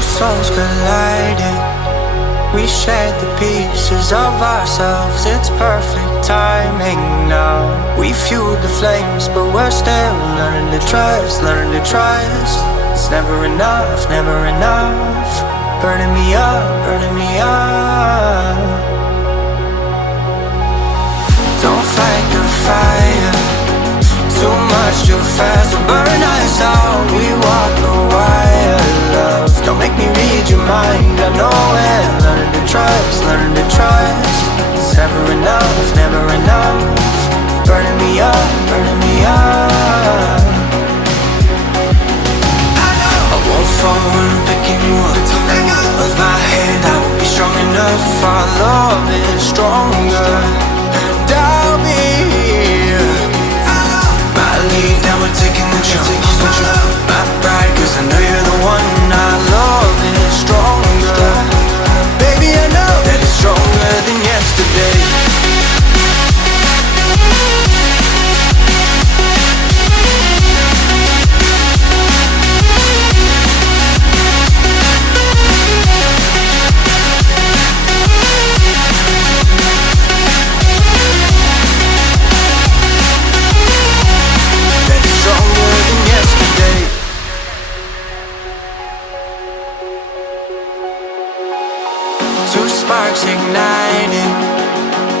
Two souls colliding. We shared the pieces of ourselves. It's perfect timing now. We fueled the flames, but we're still learning to trust, learning to trust. It's never enough, never enough. Burning me up, burning me up. Don't fight the fire. Too much, too fast will burn us out. We walk the wire, love. Don't make me read your mind. I know it. Learning to trust, learning to trust. It's never enough, never enough. Burning me up, burning me up. I won't fall when I'm picking you up. With my hand, I won't be strong enough. Our love is stronger, and I'll be here. My lead, now we're taking the jump. My pride, cause I know you're the one. Our love is stronger. Baby, I know that it's stronger than yesterday. Two sparks igniting.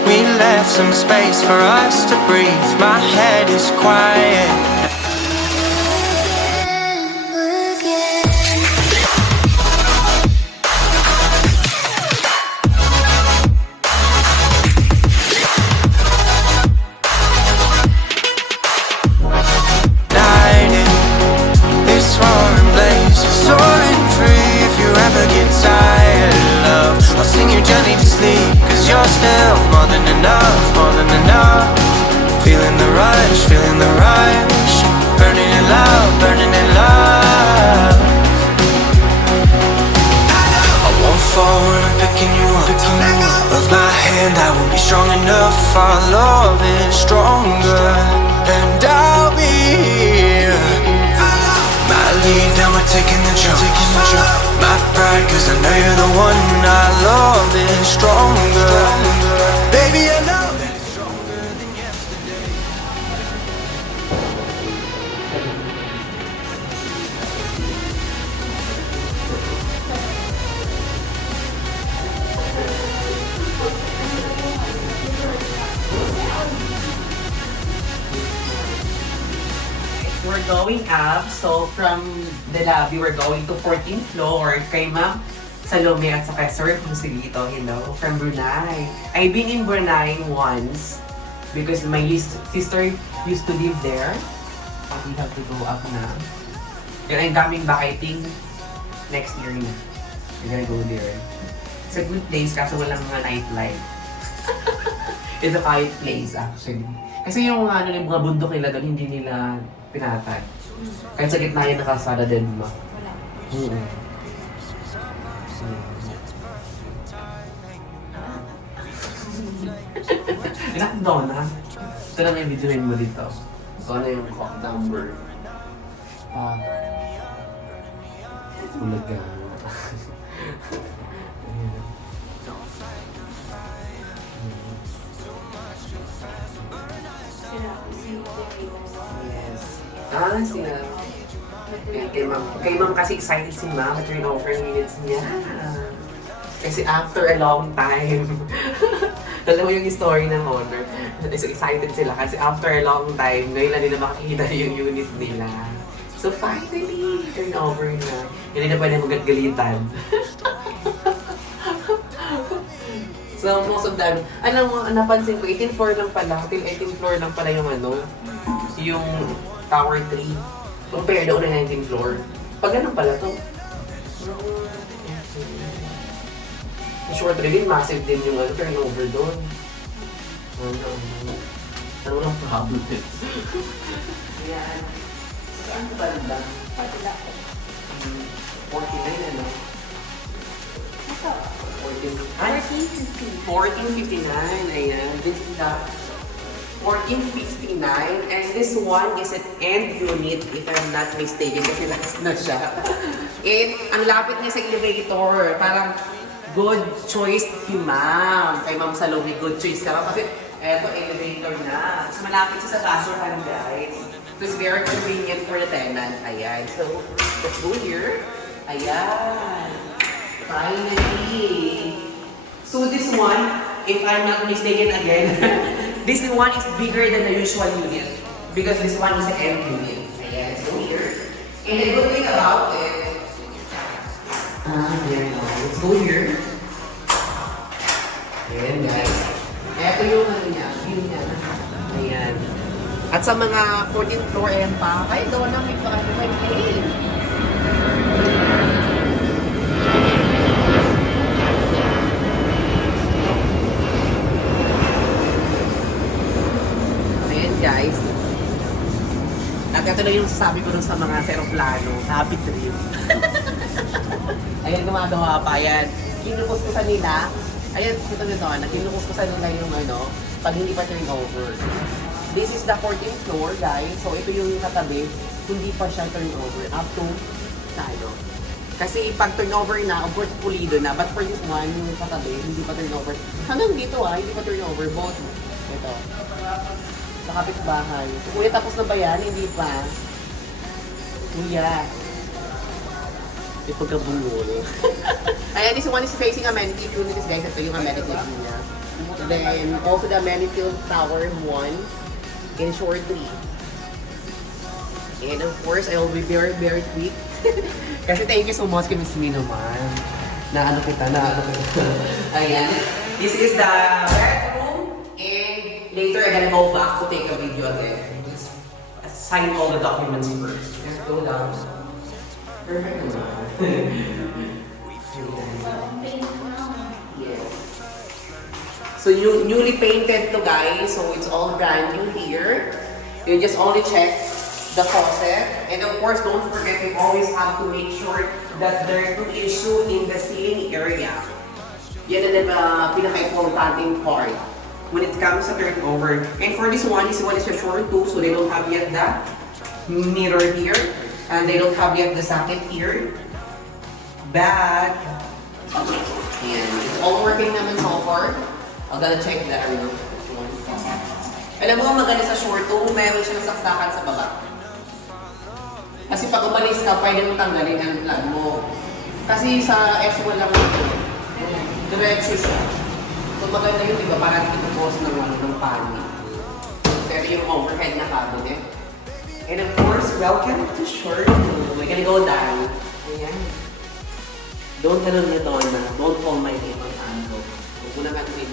We left some space for us to breathe. My head is quiet. Ignited. This roaring blaze is soaring free. If you ever get tired, love, I'll sing you gently to sleep. Cause you're still more than enough, more than enough. Feeling the rush, feeling the rush. Burning in love, burning in love. I won't fall when I'm picking you up. With my hand, I won't be strong enough. Our love is stronger, and I'll be here. My lead, now we're taking the jump. My pride, cause I know you're the one. Our love is stronger. Baby, I know that it's stronger than yesterday. We're going up, so from the lobby, we're going to 14th floor kay Ma'am Salome at saka Sir Joselito, hello, from Brunei. I've been in Brunei once because my sister used to live there. We have to go up na. And I'm coming back, I think, next year na. We're gonna go there. It's a good place kaso walang mga nightlife. It's a quiet place actually. Kasi yung yung mga bundok nila doon, hindi nila pinatag. Kahit sa gitna yan nakasada din mo. Wala. Ilang doon na? Ito lang yung videoin mo dito. So ano yung clock number? Ulag ka. Sila. Kay Ma'am kasi excited si Ma'am at turn over minutes niya. Kasi after a long time, alam mo yung story ng Honor, so excited sila kasi after a long time, ngayon lang nila makikita yung unit nila. So finally, turn over na. Hindi na pwede magagalitan. So most of them, alam mo, napansin ko, 18th floor lang pala, till 18th floor lang pala yung yung Tower 3. Compare doon na 19th floor. Pag ganun pala to. Yung short rin, massive din yung turnover doon. Ano lang problem? Yan. Saan ko ba nanda? Pagla ko. 49 ano? Ito. 1459. Ayan. This is the 1459, and this one is an end unit if I'm not mistaken kasi last na siya. And ang lapit niya sa elevator, parang good choice si ma'am. Kay Ma'am Salome, good choice ka kasi eto elevator na. So malapit siya sa basurahan guys. So it's very convenient for the tenant. Ayan. So let's go here. Ayan. Finally. So this one, if I'm not mistaken again, this one is bigger than the usual unit because this one is an end unit. Ayan, let's go here. And the good thing about it, there you go. Let's go here. Ayan guys. Ito yung ano niya, view niya. Ayan. At sa mga 14th floor, ayan pa, ay doon na may play. Guys, at ito na yung sasabi ko dun sa mga seroplano, happy trip. Ayan, gumagawa pa, ayan. Kinukos ko sa nila, ayan, ito nito, kinukos ko sa nila yung ano, pag hindi pa turnover. This is the 14th floor, guys. So, ito yung katabi, hindi pa siya turnover, up to tayo. Kasi pag turnover na, of course, pulido na. But for this one, yung katabi, hindi pa turnover. Hanggang dito hindi pa turnover, both. Ito. Sa kapitbahay. So, kuya, tapos na ba yan? Hindi pa. Kuya. May pagkabungol. Ayan, this one is facing amenity units, guys. Ito yung amenity niya. Then, also the amenity tower 1 in short 3. And of course, I will be very, very quick. Kasi thank you so much kay Miss Mino naman. Naano kita. Ayan. This is the bedroom. And later, I'm gonna go back to take a video again. Let's sign all the documents first. Let's go down. Perfect naman. Yes. So, newly painted to guys. So, it's all brand new here. You just only check the faucet. And of course, don't forget, you always have to make sure that there's no issue in the ceiling area. Yan ang pinaka-importanting part when it comes to turnover. And for this one is a short too, so they don't have yet the mirror here. And they don't have yet the socket here. But, and it's all working naman so far. I'm gonna check the area. Alam mo, maganda sa short too, meron siya ng saksakan sa baba. Kasi pag umalis ka, pwede mo tanggalin ang plug mo. Kasi sa S1 lang ito, diretso siya. So maganda yun, diba? Parang ito-pose ng pani. Pero yung overhead na cabinet. And of course, welcome to short two. We're gonna go down. Ayan. Don't tell me ito na. Don't call my name on Anko. Huwag mo na gagawin.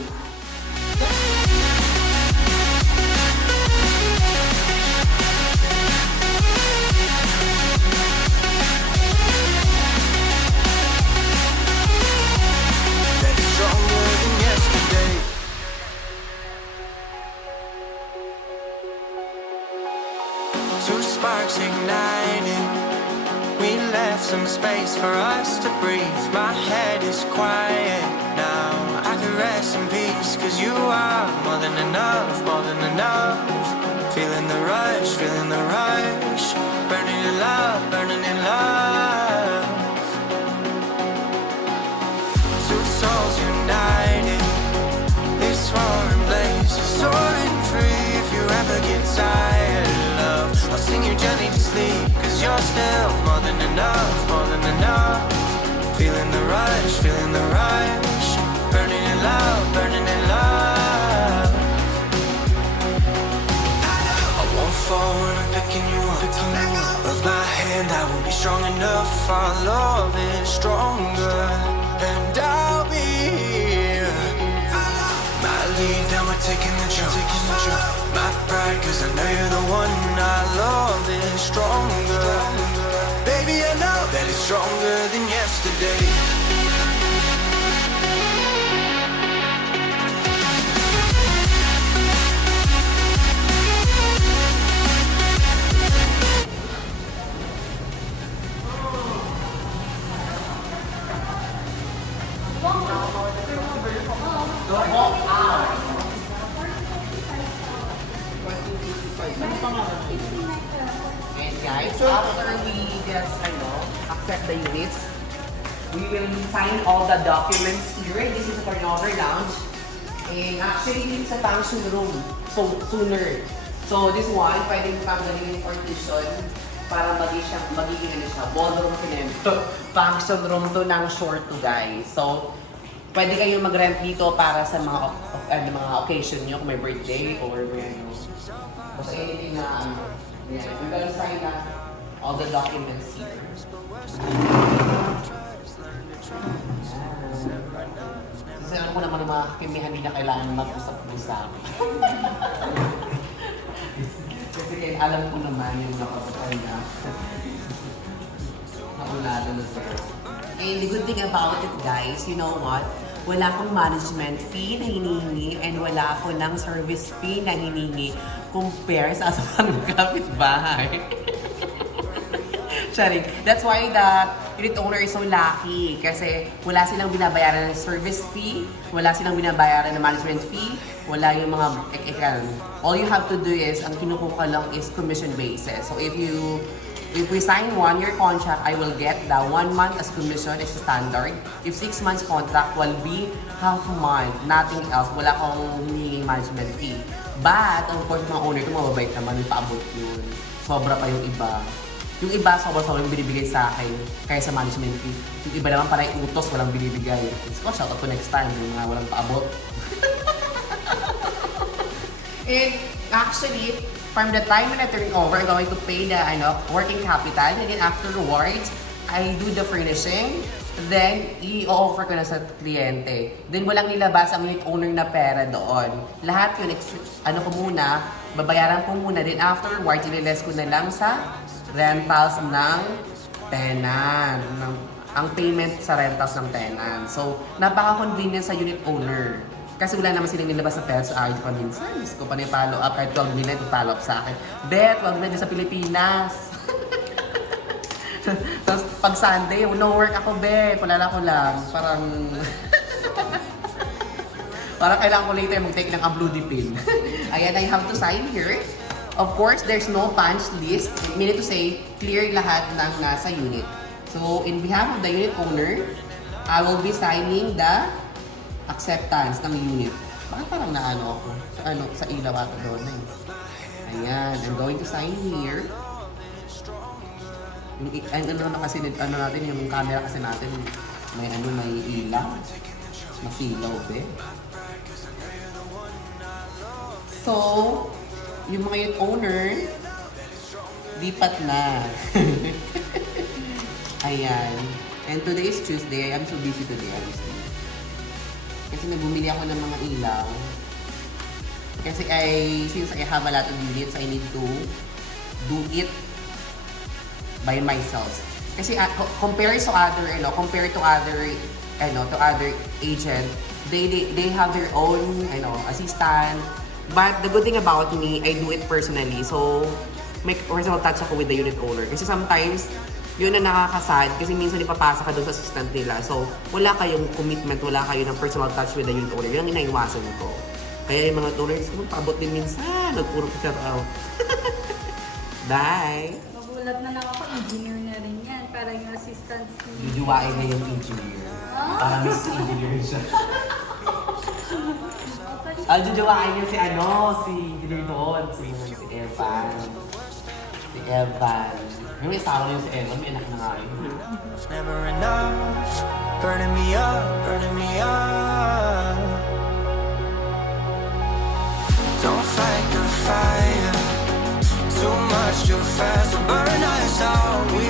Two sparks ignited. We left some space for us to breathe. My head is quiet now. I can rest in peace, 'cause you are more than enough, more than enough. Feeling the rush, feeling the rush. Burning in love, burning in love. Two souls united. This roaring blaze is soaring free. If you ever get tired, love, I'll sing you gently to sleep, 'cause you're still more than enough, more than enough. Feeling the rush, feeling the rush. Burning in love, burning in love. I won't fall when I'm picking you up. Of my hand, I won't be strong enough. Our love is stronger, and I'll be here. My lead, now we're taking the jump. My pride, 'cause I know you're the one. Our love is stronger. Baby, I know that it's stronger than yesterday. just, accept the units. We will sign all the documents here. This is for another lounge. And actually, this is a function room. So, sooner. So, this one, pwedeng tanggalin yung partition para magiging ballroom pinento. Function room to ng short to, guys. So, pwede kayong mag-rent dito para sa mga occasion nyo, kung may birthday or may basta anything na yeah. We're gonna sign all the documents here. Kasi alam ko naman ng mga kakimihan hindi na kailangan mag-usap-usap. Kasi alam ko naman yung nakapatay na naulado na sir. And the good thing about it, guys, you know what? Wala akong management fee na hinihingi and wala ako ng service fee na hinihingi compare sa asapang kapitbahay. Charing. That's why the unit owner is so lucky kasi wala silang binabayaran ng service fee, wala silang binabayaran ng management fee, wala yung mga all you have to do is, ang kinukuha lang is commission basis. So if we sign 1-year contract, I will get the 1 month as commission as standard. If 6 months contract will be half month, nothing else. Wala akong hinihingi management fee. But, of course, mga owner ito mababait naman, paabot yun. Sobra pa yung iba. Yung iba, sobra-sobra yung binibigay sa akin kaya sa management fee. Yung iba naman parang utos, walang binibigay. So, shout out to next time, yung mga walang paabot. And actually, from the time when I turn over, I'm going to pay the working capital. And then afterwards, I do the furnishing. Then, i-offer ko na sa kliyente. Then, walang nilabas ang unit owner na pera doon. Lahat yun, ko muna, babayaran ko muna. Then afterwards, ililes ko na lang sa rentals ng tenant. Ang payment sa rentals ng tenant. So, napaka-convenient sa unit owner. Kasi wala naman silang nilabas na pera sa akin pa minsan. Gusto ko pa na follow up, kahit 12 million, follow up sa akin. Bet, 12 million sa Pilipinas. Tapos pag Sunday, no work ako, bet. Palala ko lang. Parang kailangan ko later mag-take ng upload pin. Ayan, I have to sign here. Of course, there's no punch list. Meaning to say, clear lahat ng nasa unit. So, in behalf of the unit owner, I will be signing the acceptance ng unit. Bakit parang naano ako? Sa ilaw ata doon na Ayan, I'm going to sign here. Natin, yung camera kasi natin, may ilaw. Masilaw, be. So, yung mga unit owner, lipat na. Ayan. And today is Tuesday. I'm so busy today, honestly. Kasi nagbumili ako ng mga ilaw. Kasi since I have a lot of units, I need to do it by myself. Kasi compared to other agent, they have their own assistant. But the good thing about me, I do it personally. So may personal touch ako with the unit owner. Kasi sometimes yun na nakakasad kasi minsan ipapasa ka doon sa assistant nila. So, wala kayong commitment, wala kayo ng personal touch with the unit owner. Yun ang inaiwasan ko. Kaya yung mga owners, paabot din minsan. Nagpuro ko shout out. Bye! Magulat na lang ako, engineer na rin yan. Para yung assistant ni... Jujuwain na yung engineer. Parang Miss Engineer siya. Jujuwain niya si engineer doon. Si Evan. Si Evan. May asawa na yun si Evan, may anak na nga yun. Never enough, burning me up, burning me up. Don't fight the fire, too much too fast, burn us out. We